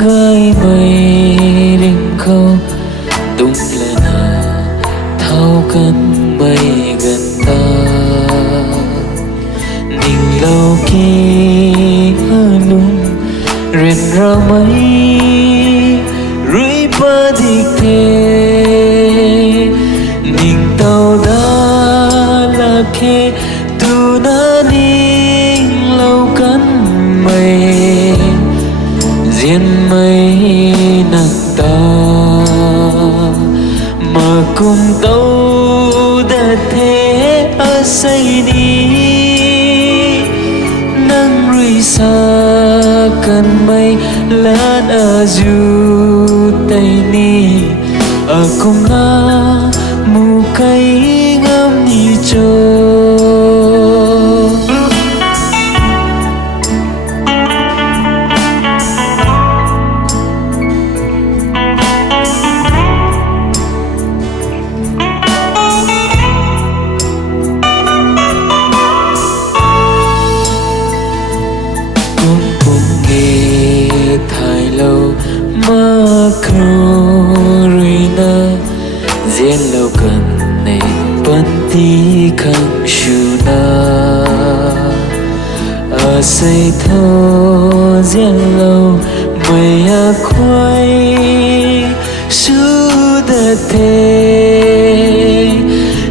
ngơi mây đêm khâu tung lên hà thao cơn mây gần ta nhìn lâu kia lung rền ra mây rưỡi ba thịt thề nhìn tàu đã là khe tu na ninh lâu cắn mây riêng mây nặng ta mà cùng tâu đã thế ở xây đi nắng rui xa cần mây lát ở dù tây ni ở cùng na mù cây ngắm đi trôi. Thái lâu mà khơi na riêng lâu cần này vẫn tí khăng shu na ở xây thô riêng lâu mây khoai su đất thế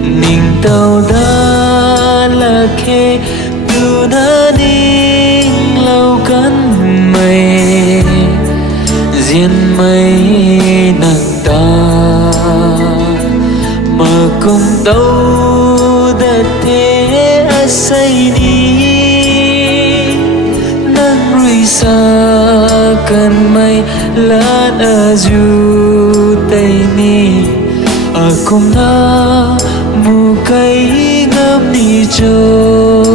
ninh tàu đã là khe tu na ninh lâu cắn mây riêng mây nặng ta mà cùng đâu đất thế xây đi nắng rui xa cần mây lát ở dù tây ni ở cùng na mù cây ngắm đi trôi.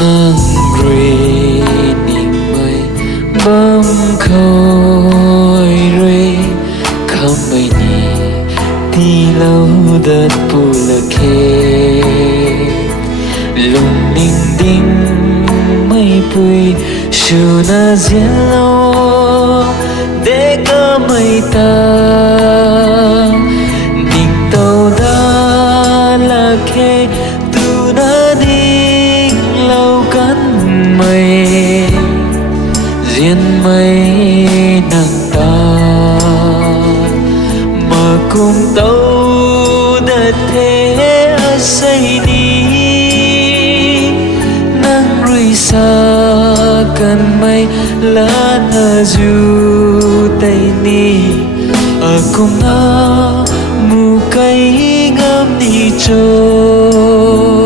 Nắng rơi nhìn mây bám khói rơi không mây nhì thì lâu đất bù là khê lùng ninh đinh mây bụi sưu na diễn lâu để có mây ta ninh tàu đã là khê tu na đi lâu cắn mây riêng mây nặng ta mà cùng tâu đất thế xây đi nắng rui xa cần mây lát ở dù tây ni ở cùng na mù cây ngắm đi trôi.